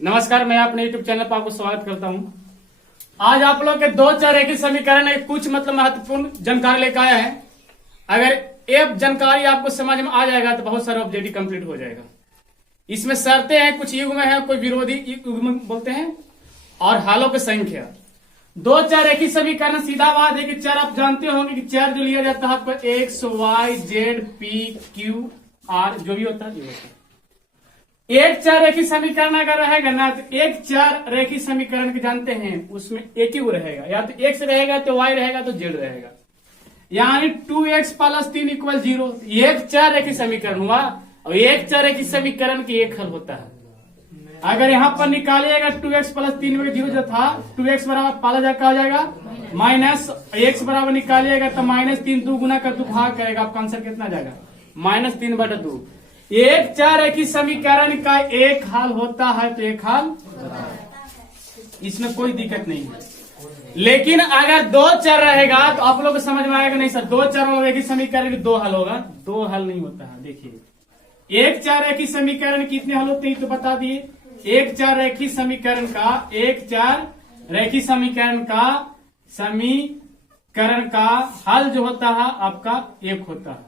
नमस्कार, मैं अपने YouTube चैनल पर आपको स्वागत करता हूं। आज आप लोग के दो चार एक ही समीकरण में कुछ महत्वपूर्ण जानकारी लेकर आया है। अगर ये जानकारी आपको समझ में आ जाएगा तो बहुत सारा ऑब्जेक्टिव कंप्लीट हो जाएगा। इसमें शर्तें हैं, कुछ युग्म है, कोई विरोधी युग्म बोलते हैं, और हालों की संख्या। दो चार एक ही समीकरण, सीधा बात है कि चार आप जानते होंगे कि चार जो लिया जाता है आपको X Y Z P Q R जो भी होता है ये होता है। एक चार रेखी समीकरण अगर रहेगा ना तो एक चार रेखी समीकरण के जानते हैं उसमें एक ही वो रहेगा, या तो एक्स रहेगा तो वाई रहेगा तो जेड रहेगा, यानी 2x + 3 = 0। एक चार रेखी समीकरण हुआ और एक चार रेखी समीकरण की एक हल होता है। अगर यहां पर निकालिएगा 2x + 3 में 0 जो था 2x बराबर पाला जा हो जाएगा माइनस x बराबर निकालिएगा तो -3 2 गुना कर 2 भाग करेगा, आपका आंसर कितना जाएगा -3/2। एक चार एक ही समीकरण का एक हल होता है तो एक हल, इसमें कोई दिक्कत नहीं है। लेकिन अगर दो चार रहेगा तो आप लोग को समझ में आएगा नहीं सर दो चार वाला एक ही समीकरण में दो हल होगा, दो हल नहीं होता है। देखिए एक चार एक ही समीकरण कितने हल होते हैं तो बता दिए। एक चार रेखी समीकरण का हल जो होता है आपका एक होता है।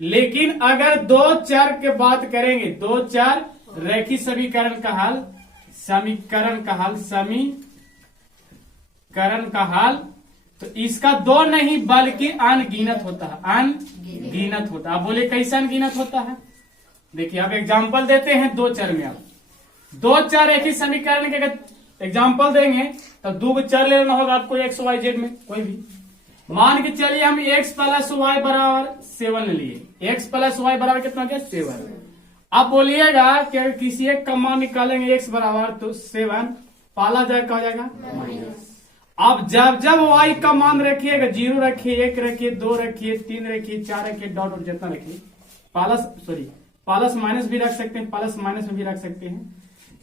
लेकिन अगर दो चार के बात करेंगे, दो चार रेखी समीकरण का हल तो इसका दो नहीं बल्कि अनगिनत होता है, अनगिनत होता है। आप बोले कैसे अनगिनत होता है? देखिए आप एग्जांपल देते हैं दो चार में, आप दो चार रेखी समीकरण के अगर एग्जांपल देंगे तो दो चार लेना होगा आपको एक्स वाई जेड में कोई भी। मान के चलिए हम x + y = 7 ले लिए। x + y बराबर कितना हो गया 7। अब बोलिएगा कि किसी एक का मान निकालेंगे x बराबर तो 7 पाला जाएगा हो जाएगा माइनस। अब जब y का मान रखिएगा 0 रखिए, 1 रखिए, 2 रखिए, 3 रखिए, 4 रखिए, डॉट जितना रखिए, प्लस माइनस भी रख सकते हैं, प्लस माइनस में भी रख सकते हैं।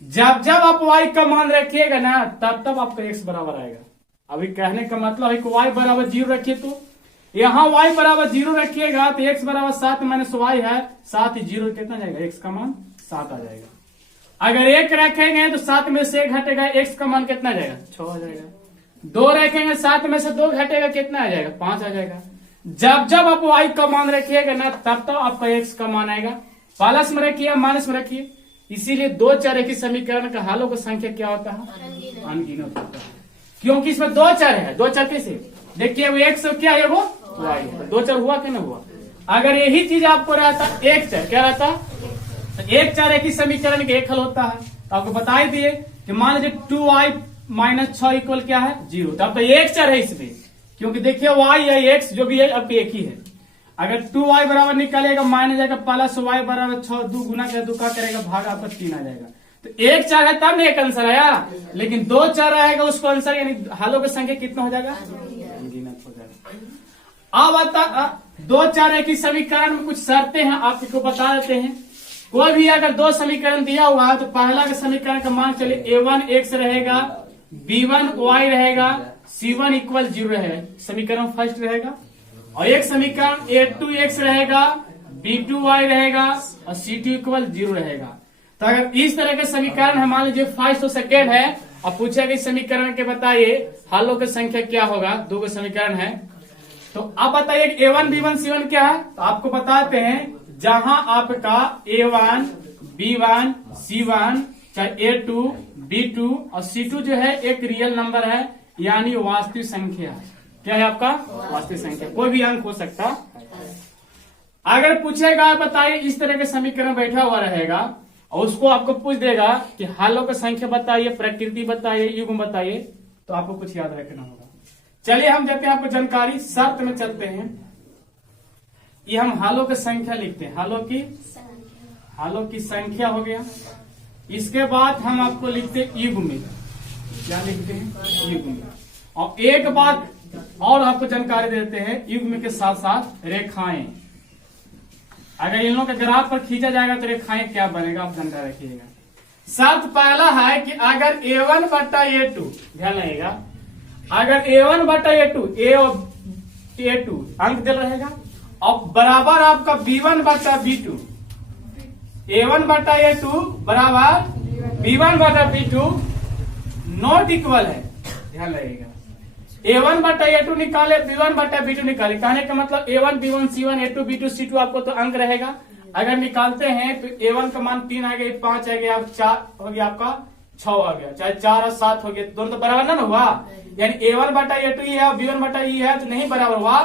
जब आप y का मान रखिएगा ना तब आपका x बराबर आएगा। अभी कहने का मतलब है कि y बराबर 0 रखिए तो यहाँ y बराबर 0 रखिएगा तो x बराबर 7 - y है, 7 ही 0 कितना जाएगा x का मान 7 आ जाएगा। अगर 1 रखेंगे तो 7 में से 1 घटेगा, x का मान कितना जाएगा 6 आ जाएगा। 2 रखेंगे 7 में से 2 घटेगा कितना आ जाएगा 5 आ जाएगा। जब आप y का मान रखिएगा ना तब तो आपका x का मान आएगा। प्लस में रखिए माइनस में रखिए। इसीलिए दो चार एक ही समीकरण का हलों की संख्या क्या होता है अनगिनत होता है, क्योंकि इसमें दो चार है। दो चार कैसे देखिए वो एक क्या है वो y है, दो चार हुआ कि नहीं हुआ। अगर यही चीज आपको रहता एक चार क्या रहता तो एक चार एक ही समीकरण का एक हल होता है। तो आपको बता ही दिए कि मान लीजिए 2y - 6 = क्या है 0। तब तो एक चार है इसमें, क्योंकि देखिए y या x जो भी है आपके एक ही है। अगर 2y बराबर निकालेगा माइनस जाएगा प्लस y बराबर 6 2 गुना कर 2 का करेगा भाग आपका 3 आ जाएगा। तो एक चार है तब एक आंसर आया, लेकिन दो चार रहेगा उसको आंसर यानी हालों की संख्या कितना हो जाएगा अनगिनत हो जाएगा। अब आता दो चार एक ही समीकरण में कुछ शर्तें हैं आपको बता देते हैं। कोई भी अगर दो समीकरण दिया हुआ है तो पहला का समीकरण का मान चलिए a1 x रहेगा, b1 y रहेगा, c1 = 0 रहेगा, समीकरण फर्स्ट रहेगा। और एक समीकरण a2 x रहेगा, b2 y रहेगा और c2 = 0 रहेगा। तो अगर इस तरह के समीकरण है, मान लीजिए फर्स्ट और सेकेंड है और पूछा कि समीकरण के बताइए हलों की संख्या क्या होगा, दो के समीकरण है। तो आप बताइए a1 b1 c1 क्या है। तो आपको बताते हैं जहां आपका a1 b1 c1 चाहे a2 b2 और c2 जो है एक रियल नंबर है, यानी वास्तविक संख्या है। क्या है आपका वास्तविक संख्या, कोई भी अंक हो सकता है। अगर पूछेगा बताइए इस तरह के समीकरण बैठा हुआ रहेगा और उसको आपको पूछ देगा कि हालों की संख्या बताइए, प्रकृति बताइए, युग्म बताइए, तो आपको कुछ याद रखना होगा। चलिए हम देते हैं आपको जानकारी, शर्त में चलते हैं। ये हम हालों की संख्या लिखते हैं, हालों की संख्या हो गया। इसके बाद हम आपको लिखते हैं युग्म में, क्या लिखते हैं युग्म। और एक बात और आपको जानकारी देते हैं, युग्म के साथ साथ रेखाएं। अगर इन लोगों के ग्राफ पर खींचा जाएगा तो रेखाएं क्या बनेगा आप जानकारी रखिएगा। शर्त पहला है कि अगर a1 बटा a2 ध्यान रहेगा, अगर a1 बटा a2 a और a2 अंक दे रहेगा और बराबर आपका b1 बटा b2 a1 बटा a2 बराबर B1 बटा B2 नॉट इक्वल है, ध्यान लगेगा। A1 बटा A2 निकाले, B1 बटा B2 निकाले, कहने का मतलब A1 B1 C1 A2 B2 C2 आपको तो अंक रहेगा। अगर निकालते हैं तो A1 का मान 3 आ गया, 5 आ गया, 4 हो गया, आपका 6 आ गया, चाहे 4 और 7 हो गया, दोनों तो बराबर ना हुआ। यानी A1 बटा A2 ये है और B1 बटा E है तो नहीं बराबर हुआ।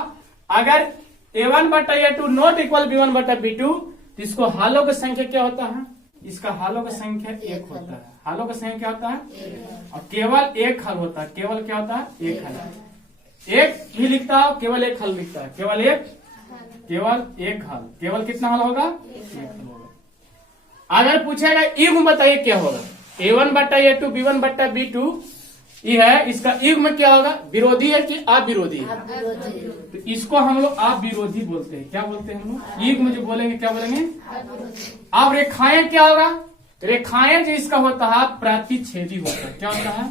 अगर A1 बटा A2 नॉट इक्वल B1 बटा B2 तो इसको हालों की संख्या क्या होता है? इसका हालों की संख्या 1 होता है। हालों की संख्या क्या होता है? और केवल एक हल होता है। केवल क्या होता है? एक हल। एक भी लिखता है, केवल एक हल लिखता है। केवल एक हल। केवल कितना हल होगा? एक हल होगा। अगर पूछेगा युग्म बताइए क्या होगा? A1 बटा A2 B1 बटा B2 ये है, इसका युग्म क्या होगा? विरोधी है कि अविरोधी है? तो इसको हम लोग अविरोधी बोलते हैं। क्या बोलते हैं हम लोग? युग्म जो बोलेंगे क्या बोलेंगे? अब रेखाएं क्या होगा? रेखाएं जो इसका होता है प्रतिच्छेदी होता है। क्या होता है?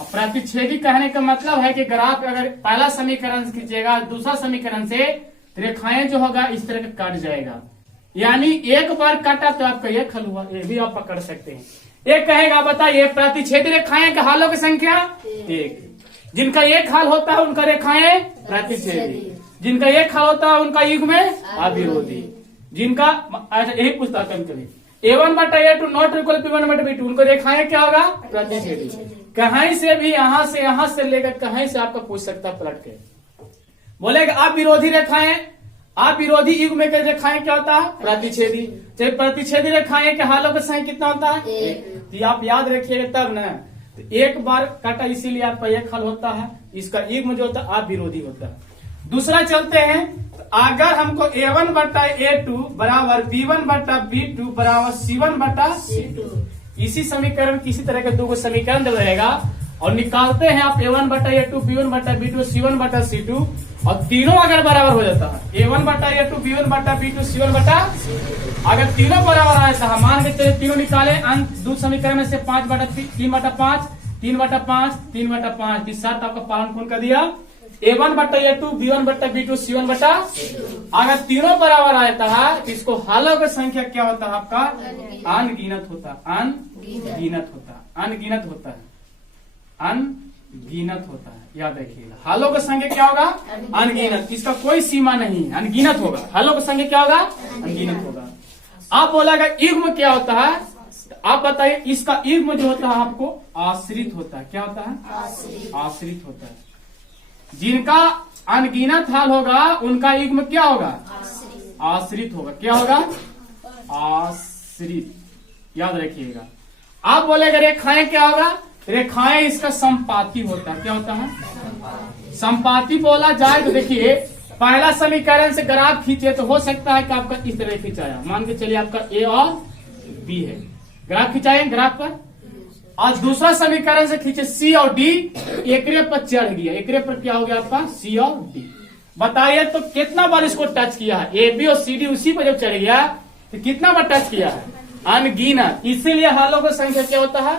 अब प्रतिच्छेदी कहने का मतलब है कि ग्राफ अगर पहला समीकरण से खींचेगा दूसरा समीकरण से तो रेखाएं जो होगा इस तरह का काट जाएगा। यानी एक बार काटा तो आपका एक हल हुआ, ये भी आप पकड़ सकते हैं। एक कहेगा बताइए प्रतिच्छेदी रेखाएं के हालों की संख्या 1। जिनका एक हाल होता है उनका रेखाएं प्रतिच्छेदी, जिनका एक हाल होता है उनका युग्म अविरोधी। जिनका यही पूछता है कभी A1 बटा A2 नॉट इक्वल B1 बटा B2 उनको रेखाएं क्या होगा? प्रतिच्छेदी। कहीं से भी यहां से लेकर कहीं से आपका पूछ सकता है पलट के। बोलेगा अविरोधी रेखाएं, अविरोधी युग्म के रेखाएं क्या होता है? प्रतिच्छेदी। चाहे प्रतिच्छेदी रेखाएं के हालों का संख्या कितना होता है? 1। तो आप याद रखिएगा तब ना, तो एक बार काटा इसीलिए आपका एक हल होता है। इसका युग्म जो होता है अविरोधी होता है। दूसरा चलते हैं, तो अगर हमको A1 बटा A2 बराबर B1 बटा B2 बराबर C1 बटा C2 इसी समीकरण किसी तरह के दो समीकरण जब रहेगा और निकालते हैं आप A1 बटा A2 B1 बटा B2 C1 बटा C2 और तीनों अगर बराबर हो जाता है A1 बटा A2 B1 बटा B2 C1 बटा अगर तीनों बराबर आए तो मान के चलिए तीनों निकाले अंत दो समीकरण में से 5 बटा 3 बटा 5 3 बटा 5 3 बटा 5 इस साथ आपका पालन कौन कर दिया? A1 बटा A2 B1 बटा B2 C1 बटा अगर तीनों बराबर आता है तो इसको हालों की संख्या क्या होता है? आपका अनगिनत होता है। अनगिनत होता है। अनगिनत होता है। अनगिनत होता है, याद रखिएगा। हालों की संख्या क्या होगा? अनगिनत। इसका कोई सीमा नहीं है, अनगिनत होगा। हालों की संख्या क्या होगा? अनगिनत होगा। आप बोलेगा युग्म क्या होता है? आप बताइए। इसका युग्म जो होता है आपको आश्रित होता है। क्या होता है? आश्रित होता है। जिनका अनगिनत हाल होगा उनका युग्म क्या होगा? आश्रित होगा। क्या होगा? आश्रित, याद रखिएगा। आप बोलेगा रेखाएं क्या होगा? रेखाएं इसका संपाती होता है। क्या होता है? संपाती बोला जाए तो देखिए पहला समीकरण से ग्राफ खींचे तो हो सकता है कि आपका इस तरह खिंचाया। मान के चलिए आपका A और B है, ग्राफ खिंचाए ग्राफ पर, और दूसरा समीकरण से खींचे C और D, एकरे पर चढ़ गया। एकरे पर क्या हो गया आपका? C और D। बताइए तो कितना बार इसको टच किया है? A B और C D उसी पर जब चढ़ गया तो कितना बार टच किया है? अनगिनत। इसीलिए हालों की संख्या क्या होता है?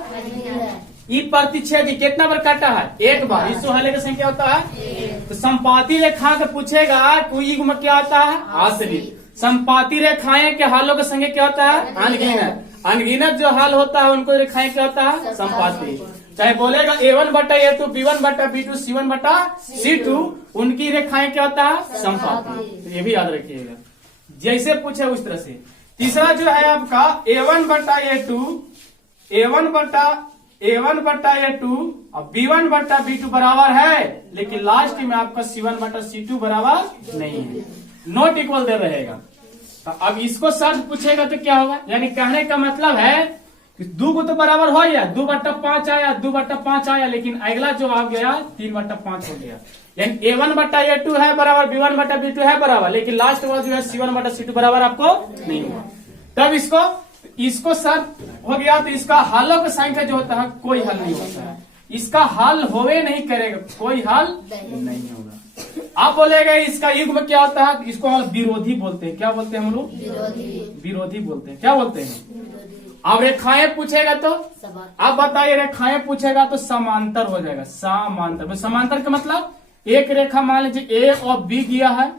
ई प्रतिच्छेदी कितना बार काटा है? एक बार। इसको हाले की संख्या होता है। तो संपाती रेखा का पूछेगा कोई युग्म क्या होता है? आश्रित। संपाती रेखाएं के हालों की संख्या क्या होता है? अनगिनत। अनगिनत जो हाल होता है उनको रेखाएं क्या होता है? संपाती। चाहे बोलेगा A1 बटा A2 B1 बटा B2 C1 बटा C2 उनकी रेखाएं क्या होता है? संपाती। तो ये भी याद रखिएगा, जैसे पूछे उस तरह से। तीसरा जो है आपका A1 बटा A2 और B1 बटा B2 बराबर है, लेकिन लास्ट में आपका C1 बटा C2 बराबर नहीं है, नॉट इक्वल दे रहेगा। तो अब इसको शर्त पूछेगा तो क्या होगा? यानी कहने का मतलब है कि 2 को तो बराबर हो गया, 2 बटा 5 आया, 2 बटा 5 आया, लेकिन अगला जो आ गया 3 बटा 5 हो गया। यानी A1 बटा A2 है बराबर B1 बटा B2 है बराबर, लेकिन लास्ट वाला जो है C1 बटा C2 बराबर आपको नहीं हुआ। तब इसको शर्त हो गया तो इसका हालों की संख्या जो होता है कोई हल नहीं होता है। इसका हल होवे नहीं करेगा, कोई हल नहीं होगा। आप बोलेगा इसका युग्म क्या होता है? इसको हम विरोधी बोलते हैं। क्या बोलते हैं हम लोग? विरोधी बोलते हैं। क्या बोलते हैं? अब रेखाएं पूछेगा तो आप बताइए, रेखाएं पूछेगा तो समांतर हो जाएगा। समांतर, समांतर का मतलब एक रेखा मान लीजिए A और B गया है,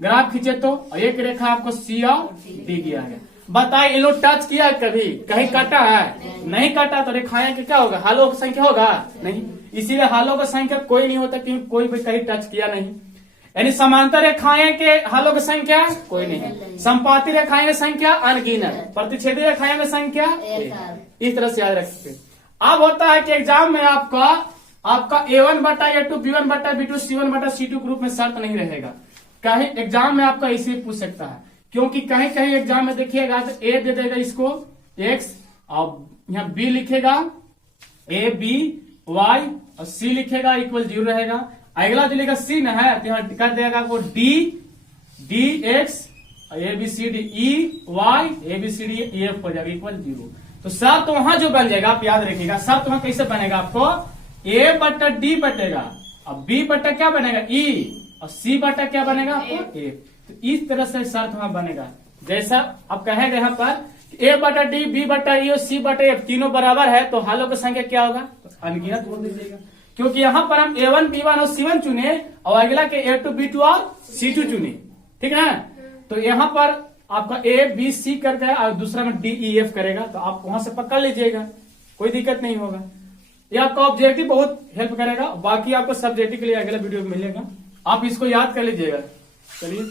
ग्राफ खींचे तो एक रेखा आपको C और D गया है। बताइए, इन लोग टच किया कभी, कहीं काटा है? नहीं काटा, तो रेखाएं के क्या होगा, हालों की संख्या होगा नहीं। इसीलिए हालों की संख्या कोई नहीं होता, क्योंकि कोई भी कहीं टच किया नहीं। यानी समांतर रेखाएं के हालों की संख्या कोई नहीं, संपाती रेखाएं की संख्या अनगिनत, प्रतिच्छेदी रेखाएं की संख्या इस तरह से याद रख सकते। अब होता है कि एग्जाम में आपका A1 बटा A2 B1 बटा B2 C1 बटा C2 ग्रुप में शर्त नहीं रहेगा। कहीं एग्जाम में आपका इसे पूछ सकता है, क्योंकि कहीं कहीं एग्जाम में देखिएगा तो A दे देगा इसको X, और यहाँ B लिखेगा A B Y और C लिखेगा इक्वल 0 रहेगा। अगला जो लिखा C न है तो यहाँ कर देगा वो D X A B C D E Y A B C D E F हो जाएगा इक्वल 0। तो शर्त वहां जो बन जाएगा, आप याद रखिएगा, शर्त वहां कैसे बनेगा, आपको A बटा D बटेगा, अब B बटा क्या बनेगा E, और C बटा क्या बनेगा आपको A। तो इस तरह से शर्त वहां बनेगा। जैसा आप कहेगा यहाँ पर A बटा D B बटा E और C बटा F तीनों बराबर है, तो हालों की संख्या क्या होगा, तो अनगिनत बोल दीजिएगा। क्योंकि यहाँ पर हम A1 B1 और C1 चुने और अगला के A2 B2 और C2 चुने, ठीक है। तो यहाँ पर आपका A B C करके और दूसरा में D E F करेगा, तो आप वहां से पकड़ लीजिएगा, कोई दिक्कत नहीं होगा। ये आपका ऑब्जेक्टिव बहुत हेल्प करेगा, बाकी आपको सब्जेक्टिव के लिए अगला वीडियो मिलेगा, आप इसको याद कर लीजिएगा। चलिए।